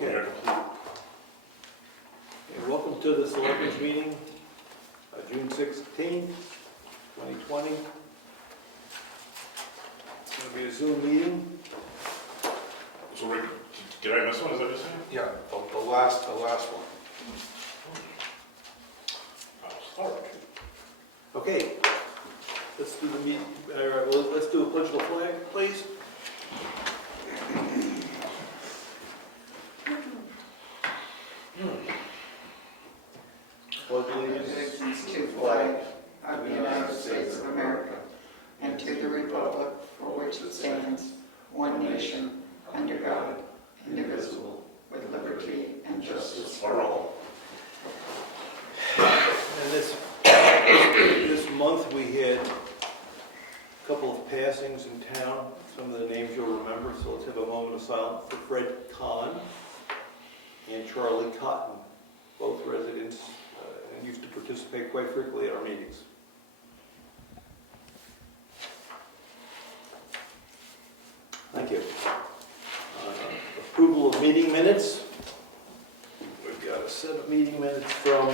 Okay. Welcome to the Selectmen's meeting, June 16th, 2020. It's going to be a Zoom meeting. So Rick, did I miss one? Is that what you're saying? Yeah, the last one. I'll start. Okay, let's do the meeting. Let's do a pledge of the flag, please. Pledge allegiance To the flag of the United States of America and to the republic for which it stands, one nation, under God, indivisible, with liberty and justice for all. And this month we had a couple of passings in town, some of the names you'll remember, so let's have a moment of silence for Fred Kahn and Charlie Cotton, both residents and used to participate quite frequently at our meetings. Thank you. Approval of meeting minutes. We've got a set of meeting minutes from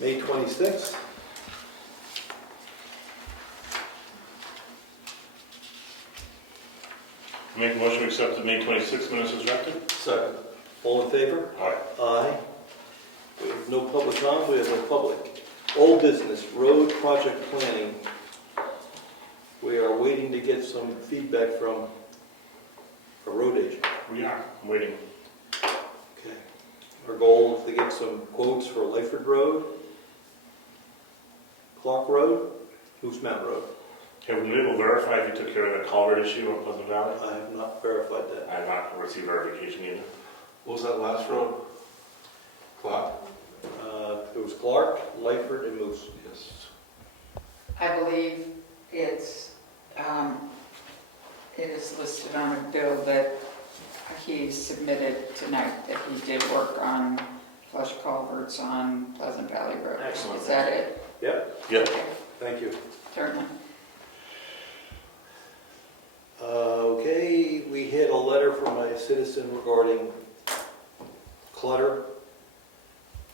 May 26th. Make a motion to accept the May 26 minutes as drafted. Second. All in favor? Aye. Aye. We have no public comment, we have no public. Old business, road project planning. We are waiting to get some feedback from a road agent. We are. I'm waiting. Okay. Our goal is to get some quotes for Lyford Road, Clark Road, Moose Mountain Road. Have we been able to verify if you took care of that culvert issue on Pleasant Valley? I have not verified that. I have not received verification either. What was that last road? Clark? It was Clark, Lyford, and Moose. Yes. I believe it is listed on a bill that he submitted tonight, that he did work on flush culverts on Pleasant Valley Road. Excellent. Is that it? Yep, Yep. Okay, thank you. certainly. Okay, we had a letter from a citizen regarding clutter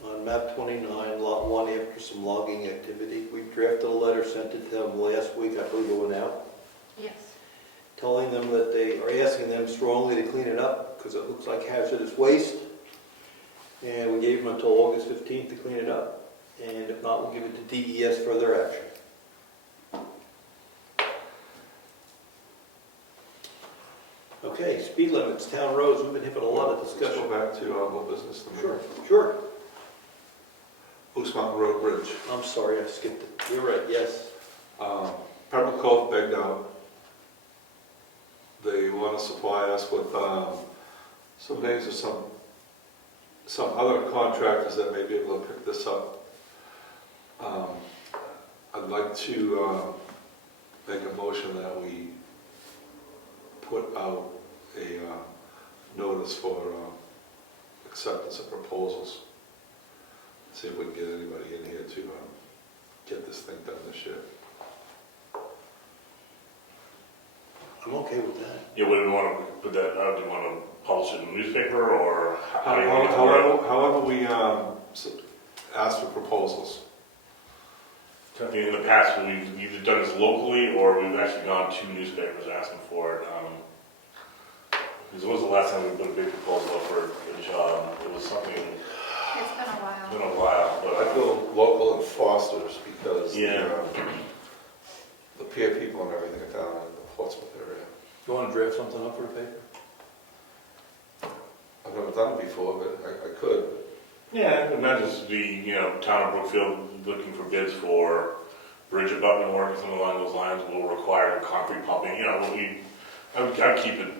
on map 29, lot 1, after some logging activity. We drafted a letter, sent it to them last week, I believe it went out, Yes. telling them that they are asking them strongly to clean it up because it looks like hazardous waste. And we gave them until August 15th to clean it up. And if not, we'll give it to DES for their action. Okay, speed limits, town roads, we've been having a lot of Let's discussion. go back to our business. Sure. Moose Mountain Road Bridge. I'm sorry, I skipped it. You're right, yes. Pebble Cove begged out. They want to supply us with some names of some other contractors that may be able to pick this up. I'd like to make a motion that we put out a notice for acceptance of proposals. See if we can get anybody in here to get this thing done this year. I'm okay with that. Yeah, would we want to put that out? Do you want to publish it in the newspaper or how do you want to do it? However we ask for proposals. I think in the past, we've either done this locally or we've actually gone to newspapers asking for it. Because when was the last time we put a big proposal up for a job? It was something, It's been a while. been a while, but I feel local and Foster's because Yeah. the peer people and everything are down in the Portsmouth area. You want to draft something up for the paper? I've never done it before, but I could. yeah, it might just be, town of Brookfield looking for bids for bridge abutment work or something along those lines will require concrete pumping, I'd keep it,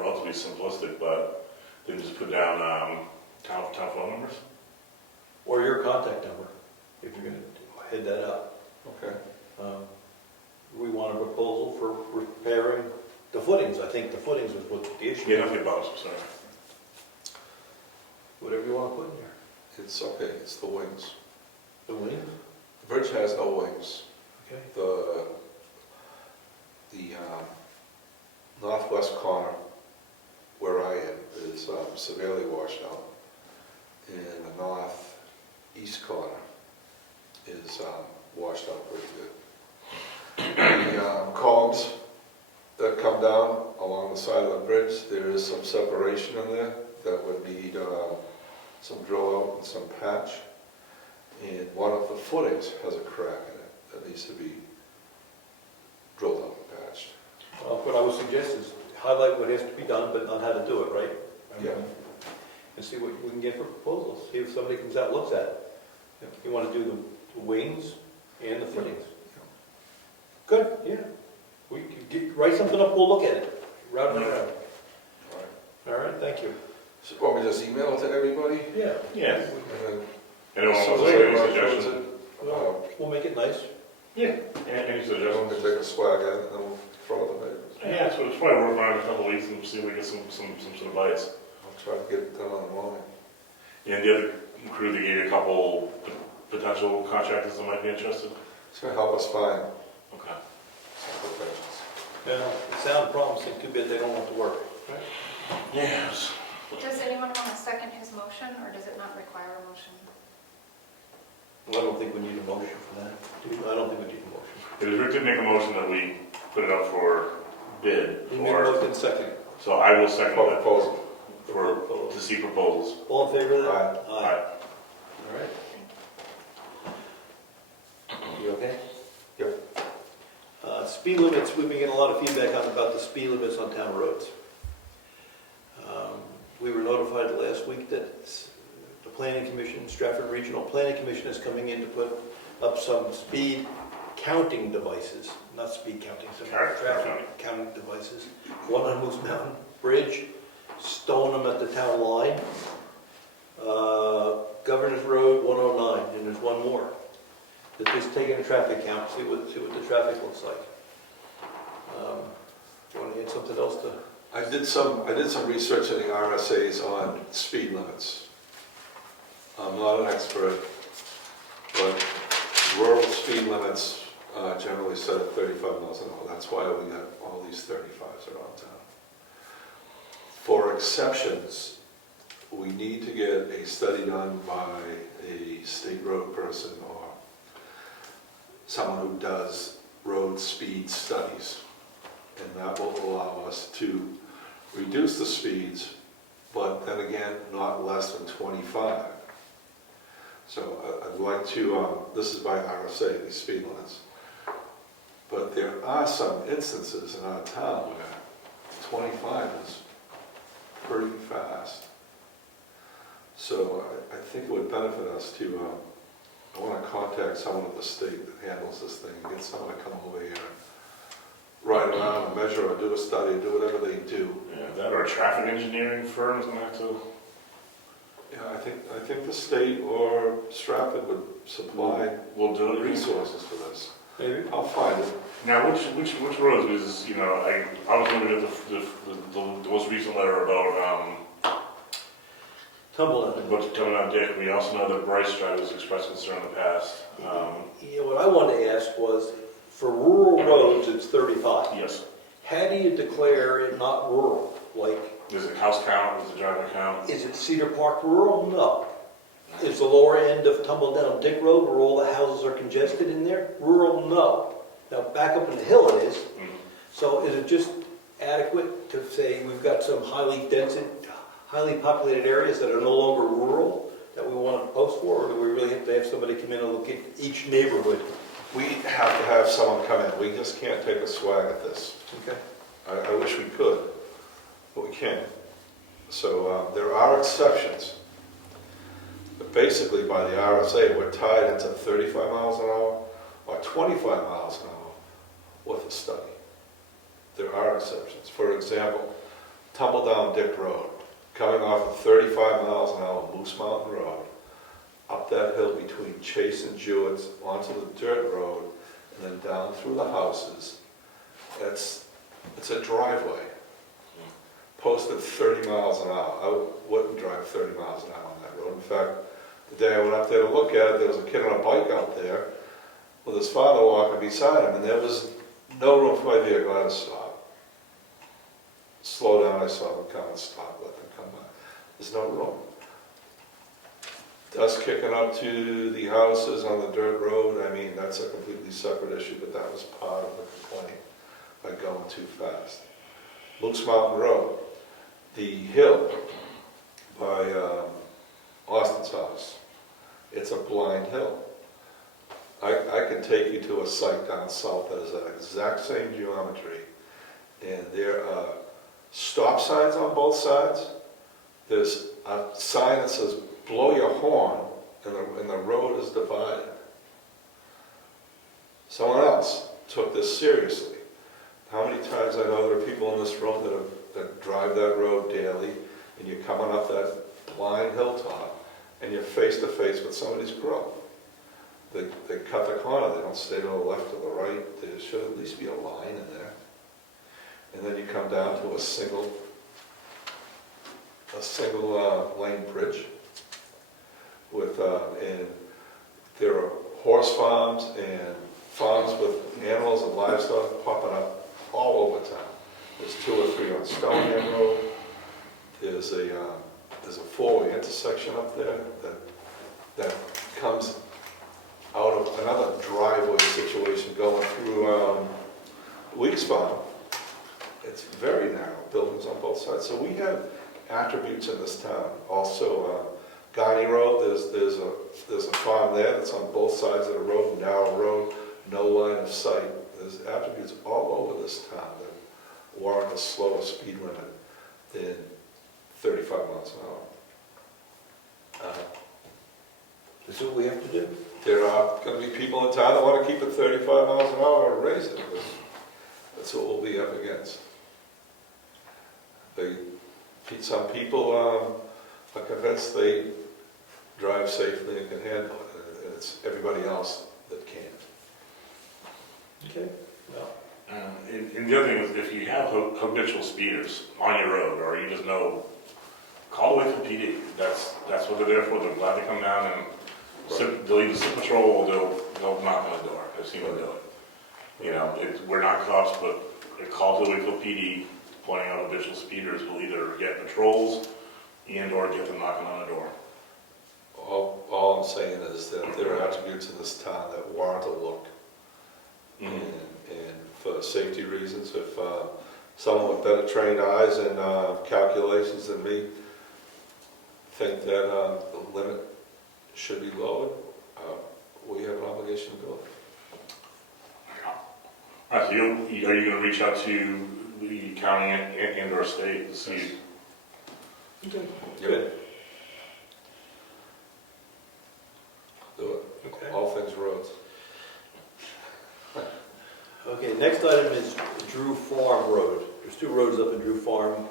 relatively simplistic, but then just put down, town phone numbers. Or your contact number, if you're going to head that up. Okay. We want a proposal for repairing the footings. I think the footings is what's the issue. Yeah, nothing about it, sorry. Whatever you want to put in there. It's okay, it's the wings. The wings? The bridge has no wings. Okay. The northwest corner where I am is severely washed out. And the northeast corner is washed out pretty good. The columns that come down along the side of the bridge, there is some separation in there that would need some drill out and some patch. And one of the footings has a crack in it that needs to be drilled out and patched. Well, what I would suggest is highlight what has to be done, but not how to do it, right? Yeah. And see what we can get for proposals, see if somebody comes out and looks at it. You want to do the wings and the footings. Good, yeah. We can write something up, we'll look at it. Round and round. All right, thank you. So want me to just email it to everybody? Yeah. Yeah. And then Anyone wants to somebody say any runs suggestions? Well, we'll make it nice. Yeah. Any I'm suggestions? gonna take a swag at it and then we'll throw it in the papers. Yeah, so it's probably worth around a couple of weeks and see if we get some sort of bites. I'll try to get it done online. And the other crew, they gave you a couple potential contractors that might be interested? It's gonna help us find Okay. some professionals. Yeah, it sounds promising, too bad they don't want to work. Yes. Does anyone want to second his motion, or does it not require a motion? Well, I don't think we need a motion for that. I don't think we need a motion. It was Rick did make a motion that we put it up for bid, He made a motion second. so I will second For that proposal. to see proposals. All in favor of that? Aye. Aye. All right. You okay? Yep. Speed limits, we've been getting a lot of feedback about the speed limits on town roads. We were notified last week that the Planning Commission, Stratford Regional Planning Commission is coming in to put up some speed counting devices, not speed counting, some traffic counting devices. One on Moose Mountain Bridge, Stoneham at the town line, Governor's Road 109, and there's one more. They're just taking a traffic count, see what the traffic looks like. Do you want to add something else to? I did some research in the RSA's on speed limits. I'm not an expert, but rural speed limits generally set at 35 miles an hour. That's why we got all these 35s around town. For exceptions, we need to get a study done by a state road person or someone who does road speed studies. And that will allow us to reduce the speeds, but then again, not less than 25. So I'd like to, this is by RSA, these speed limits. But there are some instances in our town where 25 is pretty fast. So I think it would benefit us to, I want to contact someone at the state that handles this thing, and get someone to come over here and ride around and measure or do a study, do whatever they do. Yeah, that or a traffic engineering firm is gonna have to. Yeah, I think the state or Stratford would supply We'll do it. resources for this. Maybe. I'll find it. Now, which roads is, I was looking at the most recent letter about, Tumbledown. what's coming out Dick. We also know that Bryce Drive has expressed concern in the past. What I wanted to ask was, for rural roads, it's 35. Yes. How do you declare it not rural? Like, Is it house count, is it driver count? is it Cedar Park rural? No. Is the lower end of Tumbledown Dick Road, where all the houses are congested in there? Rural? No. Now, back up in the hill it is. Mhm. So is it just adequate to say we've got some highly populated areas that are no longer rural that we want to post for, or do we really have to have somebody come in and look at each neighborhood? We have to have someone come in. We just can't take a swag at this. Okay. I wish we could, but we can't. So there are exceptions. But basically, by the RSA, we're tied into 35 miles an hour or 25 miles an hour with a study. There are exceptions. For example, Tumbledown Dick Road, coming off of 35 miles an hour Moose Mountain Road, up that hill between Chase and Jewett's onto the dirt road, and then down through the houses. It's a driveway. Posted 30 miles an hour. I wouldn't drive 30 miles an hour on that road. In fact, the day I went up there to look at it, there was a kid on a bike out there with his father walking beside him, and there was no room for my vehicle. I had to stop. slow down, I saw them come and stop, let them come by. There's no room. Dust kicking up to the houses on the dirt road, I mean, that's a completely separate issue, but that was part of the complaint by going too fast. Moose Mountain Road, the hill by Austin's house, it's a blind hill. I can take you to a site down south that is that exact same geometry, and there are stop signs on both sides. There's a sign that says, blow your horn, and the road is divided. Someone else took this seriously. How many times I know there are people in this room that drive that road daily, and you're coming up that blind hilltop, and you're face to face with somebody's grill. They cut the corner, they don't stay to the left or the right, there should at least be a line in there. And then you come down to a single lane bridge with, and there are horse farms and farms with animals and livestock popping up all over town. There's 2 or 3 on Stoneham Road. There's a 4-way intersection up there that comes out of another driveway situation going through Weeks Farm. It's very narrow, buildings on both sides. So we have attributes in this town. Also, Garney Road, there's a farm there that's on both sides of the road, narrow road, no line of sight. There's attributes all over this town that warrant a slower speed limit than 35 miles an hour. This is what we have to do. There are going to be people in town that want to keep it 35 miles an hour or raise it. That's what we'll be up against. Some people are convinced they drive safely and can handle it, and it's everybody else that can't. Okay. Well, And the other thing is, if you have habitual speeders on your road, or you just know, call the Wheatfield PD. That's what they're there for. They're glad to come down and they'll either sit patrol or they'll knock on the door. I've seen them do it. You know, we're not cops, but a call to the Wheatfield PD pointing out habitual speeders will either get patrols and/or get them knocking on the door. All I'm saying is that there are attributes in this town that warrant a look. Mm-hmm. And for safety reasons, if someone with better trained eyes and calculations than me think that the limit should be lowered, we have an obligation to do it. All right, so are you going to reach out to the county and or state to see? okay. Good. Do it. Okay. All things roads. Okay, next item is Drew Farm Road. There's 2 roads up in Drew Farm.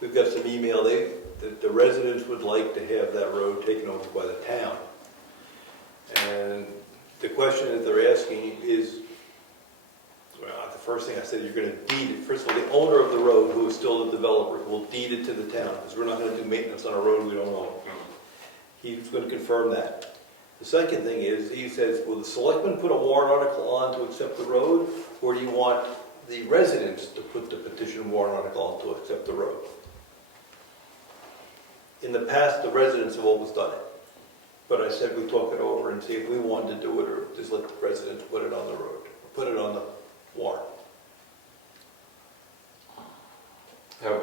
We've got some email. The residents would like to have that road taken over by the town. And the question that they're asking is, well, the first thing I said, you're going to deed it. First of all, the owner of the road, who is still the developer, will deed it to the town, because we're not going to do maintenance on a road we don't own. He's going to confirm that. The second thing is, he says, will the selectmen put a warrant article on to accept the road, or do you want the residents to put the petition warrant article on to accept the road? In the past, the residents have always done it. But I said we talk it over and see if we wanted to do it, or just let the residents put it on the road, put it on the warrant. Have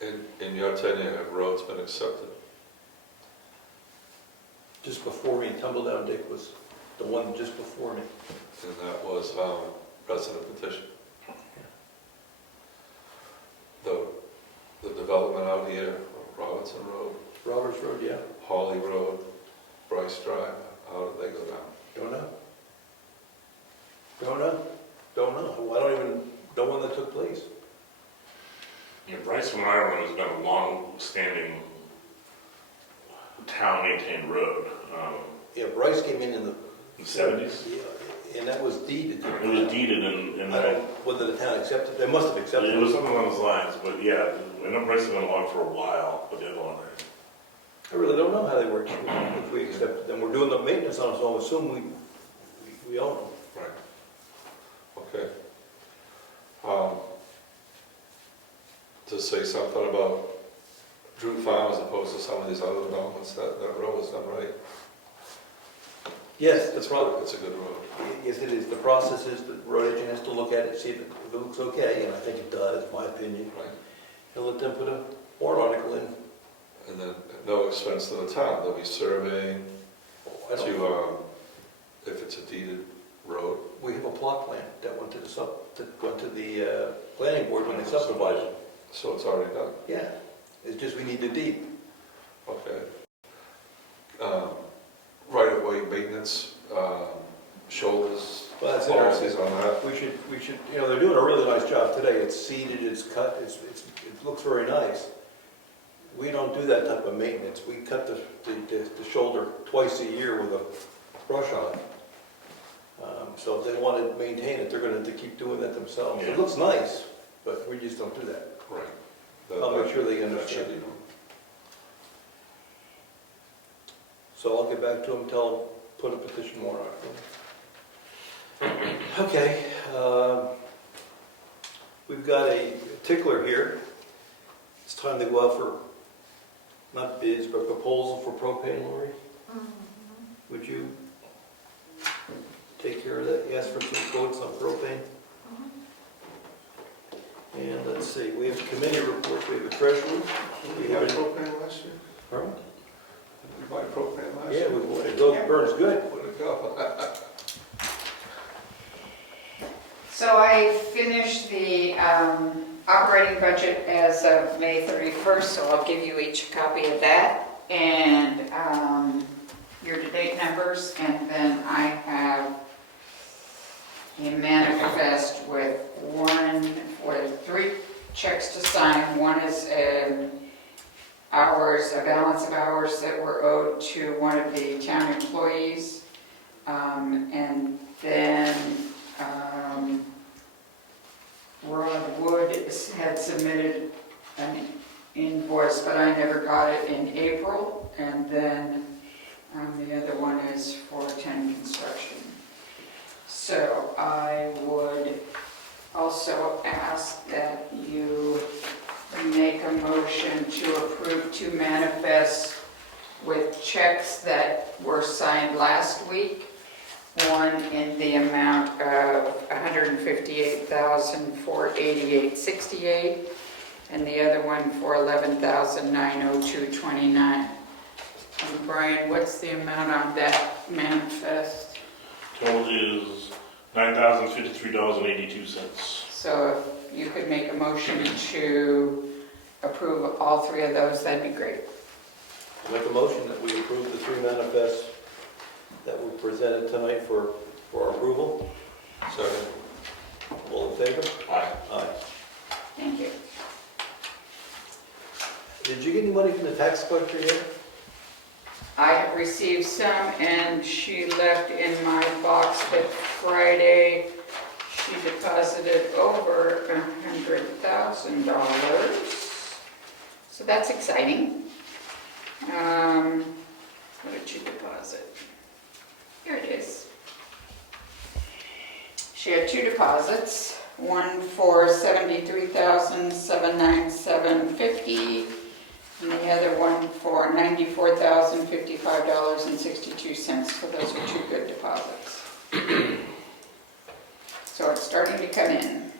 it, in your tenure, have roads been accepted? Just before me, Tumbledown Dick was the one just before me. And that was resident petition. The development out here, Robinson Road, Roberts Road, yeah. Hawley Road, Bryce Drive, how did they go down? Don't know. Don't know. Don't know. I don't even know when that took place. Yeah, Bryce, from what I remember, has been a long-standing town-maintained road. Yeah, Bryce came in the... In the 70s? Yeah, and that was deeded. It was deeded in I don't know whether the town accepted, they must have accepted it was something along those lines, but yeah, I know Bryce has been along for a while, but the other one, I really don't know how they work, if we accepted them. We're doing the maintenance on them, so I assume we own them. Right. Okay. say something about Drew Farm as opposed to some of these other developments, that road is done right. Yes, It's a good road. Yes, it is. The process is the road agent has to look at it, see if it looks okay, and I think it does, my opinion. Right. And let them put a warrant article in. And then at no expense to the town, they'll be surveying I don't- to, if it's a deeded road. We have a plot plan that went to the planning board when they subdivided it. So it's already done. Yeah, it's just we need the deed. Okay. Right-of-way maintenance, shoulders, Well, that's policies interesting. on that. We should, they're doing a really nice job today. It's seeded, it's cut, it looks very nice. We don't do that type of maintenance. We cut the shoulder twice a year with a brush on it. So if they want to maintain it, they're going to have to keep doing that themselves. Yeah. It looks nice, but we just don't do that. Right. I'll make sure they That should understand. be done. So I'll get back to them, tell them, put a petition warrant article. Okay, we've got a tickler here. It's time to go out for, not bids, but proposal for propane, Lori. Would you take care of that? Ask for some quotes on propane? And let's see, we have a committee report, we have a treasurer. Did we have propane last year? Huh? Did we buy propane last Yeah, year? we would. It goes, burns good. Where'd it go? So I finished the operating budget as of May 31st, so I'll give you each a copy of that, and year-to-date numbers, and then I have a manifest with three checks to sign. One is a balance of hours that were owed to one of the town employees, and then Rod Wood had submitted an invoice, but I never got it in April, and then the other one is for 10 construction. So I would also ask that you make a motion to approve two manifests with checks that were signed last week. One in the amount of $158,488.68, and the other one for $11,902.29. And Brian, what's the amount on that manifest? Total is $9,053.82. So if you could make a motion to approve all three of those, that'd be great. Make a motion that we approve the three manifests that were presented tonight for approval. Second. All in favor? Aye. Aye. Thank you. Did you get any money from the tax collector yet? I have received some, and she left in my box that Friday she deposited over $100,000. So that's exciting. What did she deposit? Here it is. She had two deposits, one for $73,797.50, and the other one for $94,055.62. So those are two good deposits. So it's starting to come in.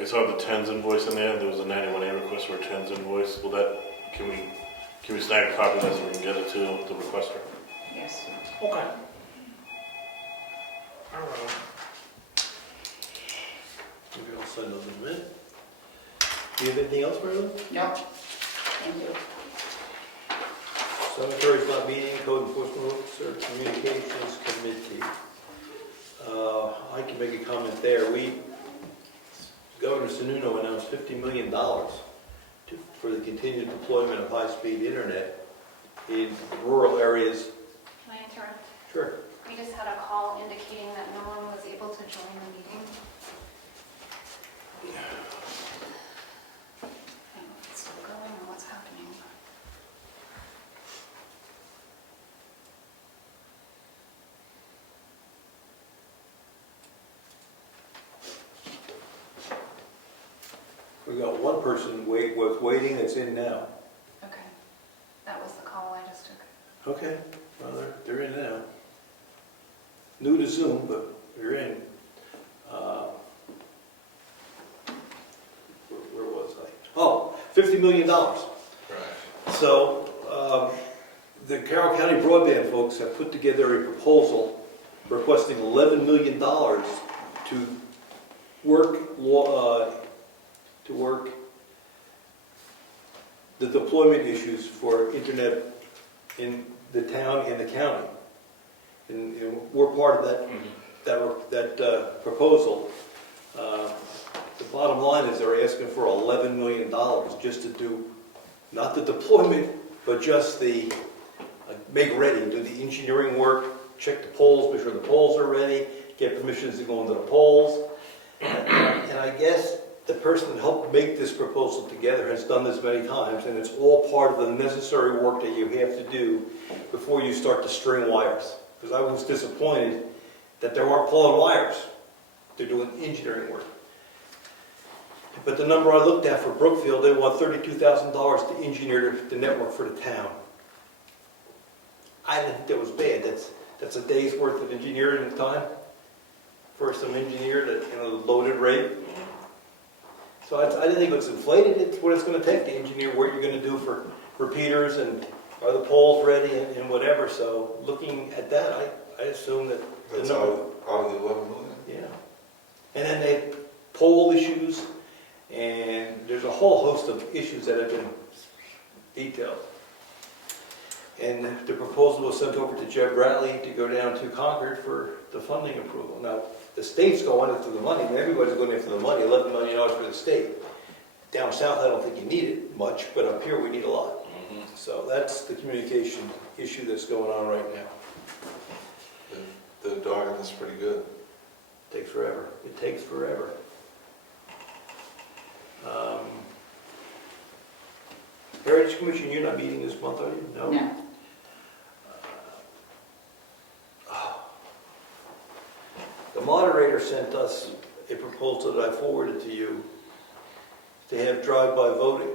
I saw the TENS invoice in there. There was a 91A request for a TENS invoice. Will that, can we snag a copy of that so we can get it to the requester? Yes. Okay. Maybe I'll send those in a minute. Do you have anything else, Marilyn? No. Thank you. Cemetery's not meeting, code enforcement officer, communications committee. I can make a comment there. Governor Sununu announced $50 million for the continued deployment of high-speed internet in rural areas. Can I interrupt? Sure. We just had a call indicating that no one was able to join the meeting. I don't know if it's still going or what's happening. We got one person was waiting that's in now. Okay. That was the call I just took. Okay, well, they're in now. New to Zoom, but they're in. Where was I? Oh, $50 million. Right. So, the Carroll County Broadband folks have put together a proposal requesting $11 million to work the deployment issues for internet in the town and the county. And we're part of that proposal. The bottom line is they're asking for $11 million just to do, not the deployment, but just the make ready, do the engineering work, check the poles, make sure the poles are ready, get permissions to go into the poles. And I guess the person that helped make this proposal together has done this many times, and it's all part of the necessary work that you have to do before you start to string wires. Because I was disappointed that they weren't pulling wires. They're doing engineering work. But the number I looked at for Brookfield, they want $32,000 to engineer the network for the town. I didn't think that was bad. That's a day's worth of engineering time for some engineer at a loaded rate. So I didn't think it was inflated. It's what it's going to take to engineer what you're going to do for repeaters and are the poles ready and whatever. So looking at that, I assume that the That's number. out of the 11 million? Yeah. And then they have pole issues, and there's a whole host of issues that have been detailed. And the proposal was sent over to Jeb Bradley to go down to Concord for the funding approval. Now, the state's going after the money, and everybody's going after the money, $11 million for the state. Down south, I don't think you need it much, but up here we need a lot. So that's the communication issue that's going on right now. The dogging is pretty good. Takes forever. It takes forever. Heritage Commission, you're not meeting this month, are you? No? No. The moderator sent us a proposal that I forwarded to you to have drive-by voting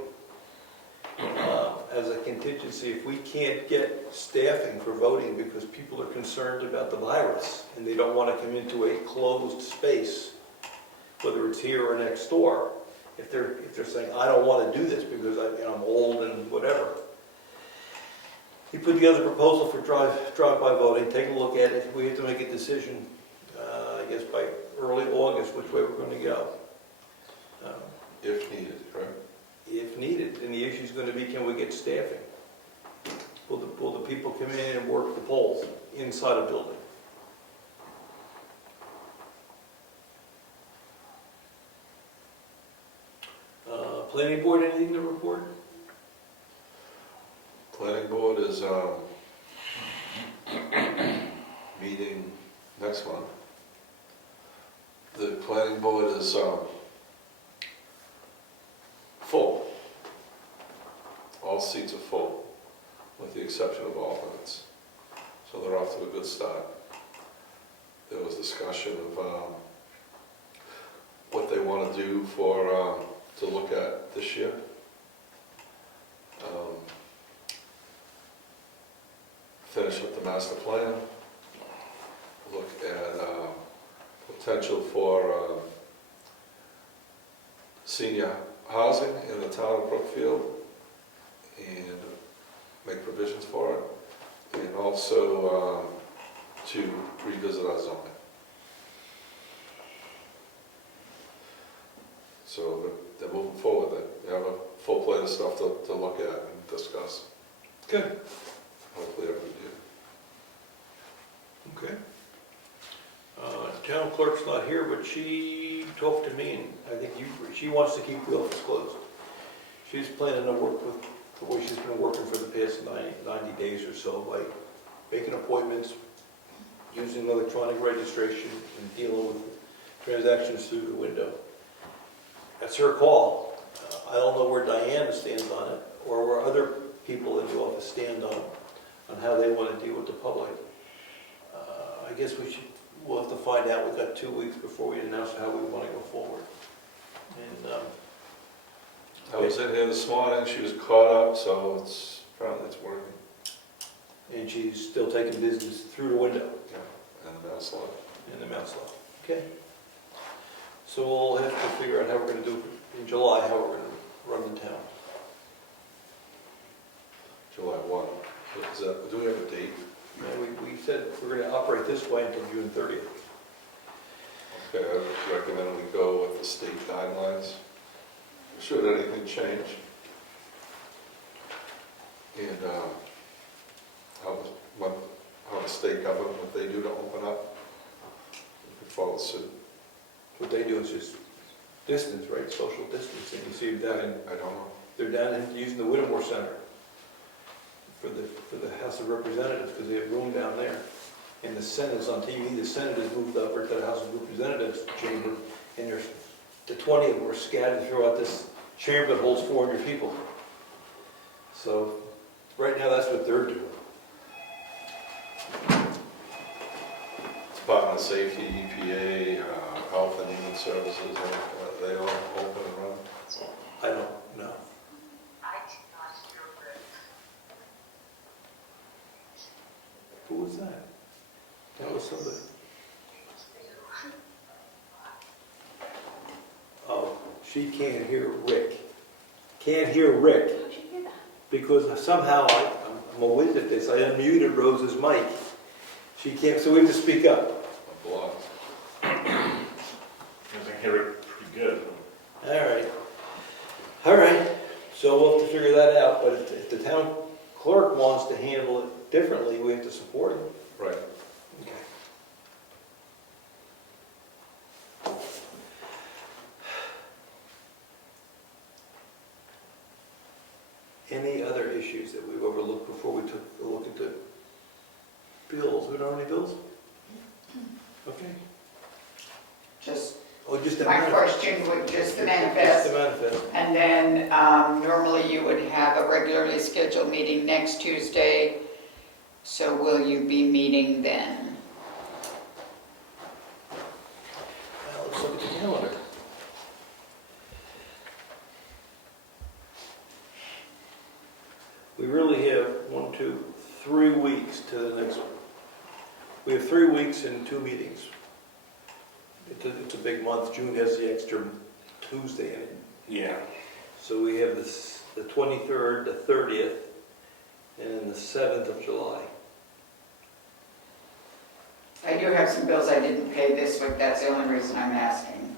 as a contingency. If we can't get staffing for voting because people are concerned about the virus and they don't want to come into a closed space, whether it's here or next door, if they're saying, I don't want to do this because I'm old and whatever. He put together a proposal for drive-by voting. Take a look at it. We have to make a decision, I guess, by early August, which way we're going to go. If needed, right? If needed. And the issue is going to be, can we get staffing? Will the people come in and work the polls inside a building? Planning board, anything to report? Planning board is meeting next month. The planning board is full. All seats are full, with the exception of alternates. So they're off to a good start. There was discussion of what they want to do for to look at this year. Finish up the master plan. Look at potential for senior housing in the town of Brookfield and make provisions for it, and also to revisit our zoning. So they're moving forward. They have a full plate of stuff to look at and discuss. Good. Hopefully everybody do. Okay. Town clerk's not here, but she talked to me, and I think she wants to keep the office closed. She's planning to work with the way she's been working for the past 90 days or so, by making appointments, using electronic registration, and dealing with transactions through the window. That's her call. I don't know where Diana stands on it, or where other people in the office stand on how they want to deal with the public. I guess we'll have to find out. We've got 2 weeks before we announce how we want to go forward. And I was in here this morning, she was caught up, so apparently it's working. And she's still taking business through the window Yeah, and the mouse lock. in the mouse lock. Okay. So we'll have to figure out how we're gonna do in July, how we're gonna run the town. July 1. Is that, do we have a date? And we said we're gonna operate this way until June 30th. Okay, I would recommend we go with the state guidelines. Should anything change? And how the state government, what they do to open up, we could follow suit. What they do is just distance, right, social distancing. You see them down in, I don't know. they're down in, using the Whittemore Center for the House of Representatives, because they have room down there. And the Senate's on TV, the Senate has moved over to the House of Representatives chamber, and there's, the 20 of them are scattered throughout this chamber that holds 400 people. So, right now, that's what they're doing. Department of Safety, EPA, Health and Human Services, are they all open and running? I don't know. Who was that? That was somebody. Oh, she can't hear Rick. Can't hear Rick. How'd you hear that? Because somehow I'm a whiz at this. I unmuted Rose's mic. She can't, so we have to speak up. A block. I can hear it pretty good. All right. All right. So we'll have to figure that out. But if the town clerk wants to handle it differently, we have to support him. Right. Okay. Any other issues that we've overlooked before we took a look at the bills? We don't have any bills? Okay. Just, Oh, just the my manifest. question would, just the Just manifest. the manifest. And then normally you would have a regularly scheduled meeting next Tuesday. So will you be meeting then? Now, let's look at the calendar. We really have 1, 2, 3 weeks to the next one. We have 3 weeks and 2 meetings. It's a big month. June has the extra Tuesday in it. Yeah. So we have the 23rd, the 30th, and then the 7th of July. I do have some bills I didn't pay this week. That's the only reason I'm asking.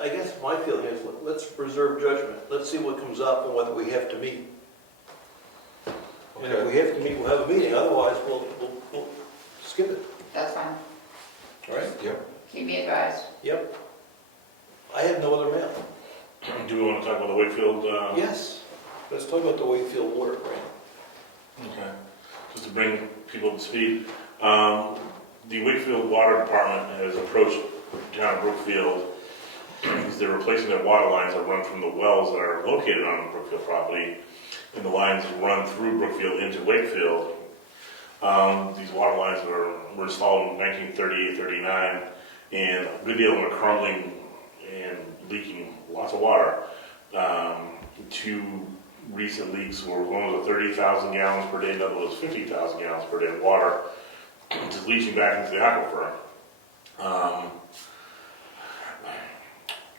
I guess my feeling is, let's preserve judgment. Let's see what comes up and whether we have to meet. And if we have to meet, we'll have a meeting. Otherwise, we'll skip it. That's fine. All right? Yep. Keep me advised. Yep. I have no other mail. Do we want to talk about the Wheatfield? Yes. Let's talk about the Wheatfield Water grant. Okay. Just to bring people up to speed, the Wheatfield Water Department has approached the town of Brookfield because they're replacing their water lines that run from the wells that are located on the Brookfield property, and the lines run through Brookfield into Wakefield. These water lines were installed in 1938, 39, and a good deal of them are crumbling and leaking lots of water. 2 recent leaks were, one was 30,000 gallons per day, the other was 50,000 gallons per day of water, just leaching back into the aquifer.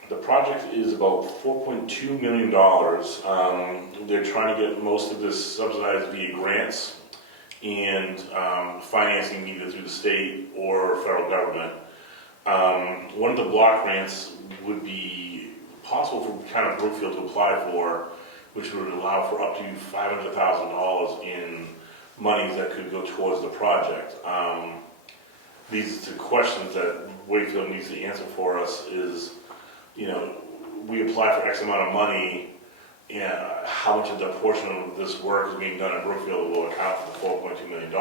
The project is about $4.2 million. They're trying to get most of this subsidized via grants and financing either through the state or federal government. One of the block grants would be possible for kind of Brookfield to apply for, which would allow for up to $500,000 in monies that could go towards the project. These are the questions that Wakefield needs to answer for us is, you know, we apply for X amount of money, and how much of the portion of this work is being done in Brookfield will account for the $4.2 million,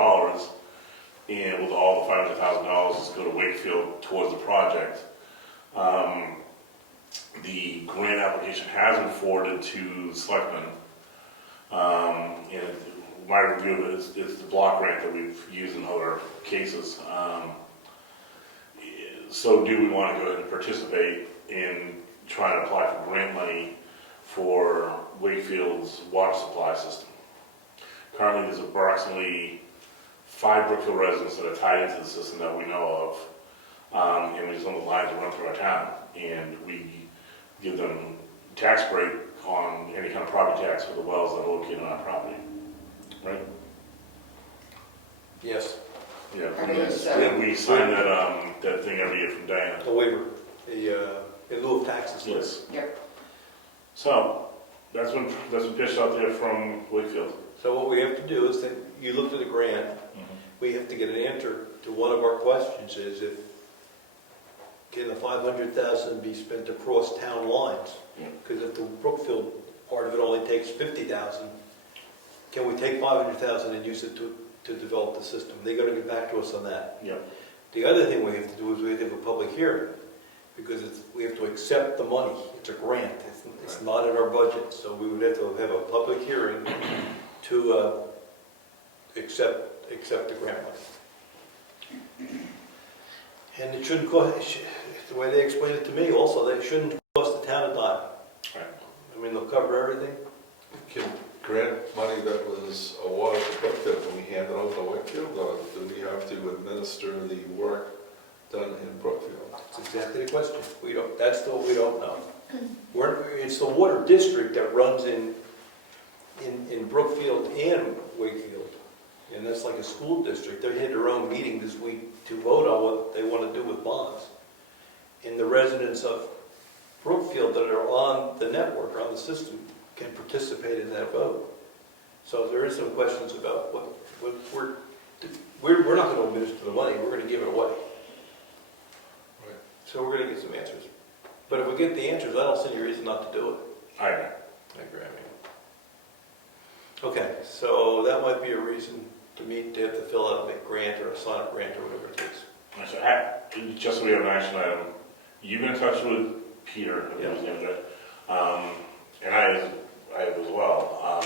and will all the $500,000 go to Wakefield towards the project. The grant application has been forwarded to the Selectmen, and my review of it is the block grant that we've used in other cases. So do we want to go ahead and participate in trying to apply for grant money for Wheatfield's water supply system. Currently, there's approximately 5 Brookfield residents that are tied into the system that we know of, and there's on the lines that run through our town, and we give them tax break on any kind of property tax for the wells that are located on our property, right? Yes, Yeah, And it's, and we sign that thing every year from Diana. a waiver, in lieu of taxes. Yes. Yep. So, that's been pitched out there from Wakefield. So what we have to do is that, you looked at the grant, we have to get an answer to one of our questions is can the 500,000 be spent across town lines? Yeah. Because if the Brookfield part of it only takes 50,000, can we take 500,000 and use it to develop the system? They're going to get back to us on that. Yeah. The other thing we have to do is we have to have a public hearing, because we have to accept the money. It's a grant. It's not in our budget, so we would have to have a public hearing to accept the grant money. And it shouldn't cost, the way they explained it to me also, that it shouldn't cost the town a dime. Right. I mean, they'll cover everything. Can grant money that was awarded to Brookfield, can we hand it over to Wheatfield, or do we have to administer the work done in Brookfield? That's exactly the question. That's what we don't know. It's the water district that runs in Brookfield and Wakefield. And that's like a school district. They had their own meeting this week to vote on what they want to do with bonds. And the residents of Brookfield that are on the network, on the system, can participate in that vote. So there is some questions about what we're not going to administer the money, we're going to give it away. Right. So we're going to get some answers. But if we get the answers, I don't see any reason not to do it. I agree. I agree. Okay, so that might be a reason to meet, to have to fill out a grant or a sign-up grant or whatever it takes. So, just so we have an action item, you've been in touch with Peter, I believe his name is right, and I have as well.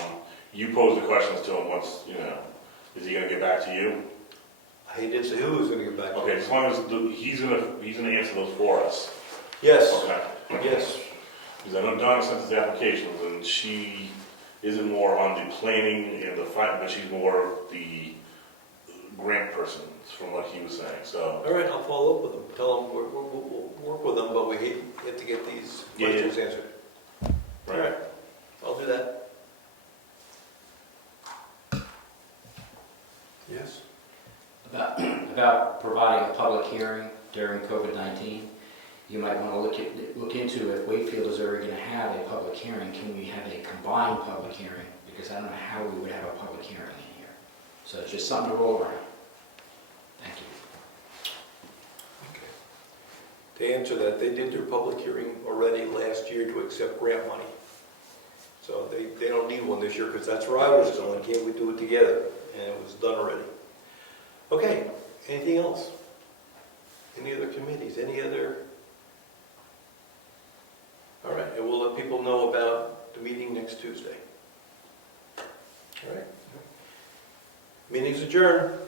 You posed the questions to him once, is he going to get back to you? He did say who was going to get back to Okay, us. as long as he's gonna answer those for us. Yes, Okay. yes. Because I know Donna sent his applications, and she isn't more on the planning and the fight, but she's more the grant person, from what he was saying, so. All right, I'll follow up with them. Tell them we'll work with them, but we have to get these questions answered. All right, I'll do that. Yes? About providing a public hearing during COVID-19, you might want to look into if Wheatfield is ever going to have a public hearing, can we have a combined public hearing? Because I don't know how we would have a public hearing in here. So it's just something to roll around. Thank you. To answer that, they did their public hearing already last year to accept grant money. So they don't need one this year, because that's where I was going. Can't we do it together? And it was done already. Okay, anything else? Any other committees? Any other? All right, and we'll let people know about the meeting next Tuesday. All right. Meeting's adjourned.